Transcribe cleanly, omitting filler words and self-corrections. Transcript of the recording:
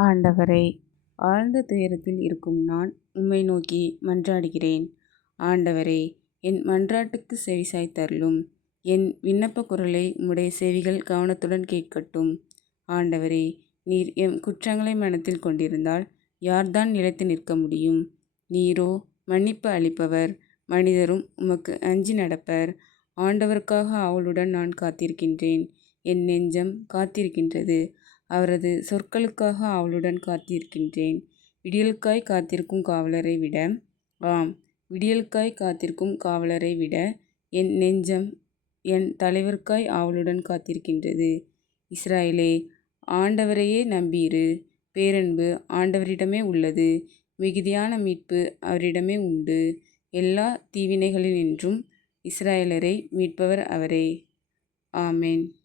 ஆண்டவரே, ஆழ்ந்த துயரத்தில் இருக்கும் நான் உம்மை நோக்கி மன்றாடுகிறேன். ஆண்டவரே, என் மன்றாட்டுக்கு செவிசாய்த்தருளும். என் விண்ணப்ப குரலை உம்முடைய செவிகள் கவனத்துடன் கேட்கட்டும். ஆண்டவரே, நீர் எம் குற்றங்களை மனத்தில் கொண்டிருந்தால் யார்தான் நிலைத்து நிற்க முடியும்? நீரோ மன்னிப்பு அளிப்பவர், மனிதரும் உமக்கு அஞ்சி நடப்பர். ஆண்டவருக்காக ஆவலுடன் நான் காத்திருக்கின்றேன். என் நெஞ்சம் காத்திருக்கின்றது. அவரது சொற்களுக்காக ஆவலுடன் காத்திருக்கின்றேன். விடியலுக்காய் காத்திருக்கும் காவலரை விட விடியலுக்காய் காத்திருக்கும் காவலரை விட என் நெஞ்சம் என் தலைவருக்காய் ஆவலுடன் காத்திருக்கின்றது. இஸ்ராயேலே, ஆண்டவரையே நம்பியிரு. பேரன்பு ஆண்டவரிடமே உள்ளது. மிகுதியான மீட்பு அவரிடமே உண்டு. எல்லா தீவினைகளினின்றும் இஸ்ராயேலரை மீட்பவர் அவரே. ஆமென்.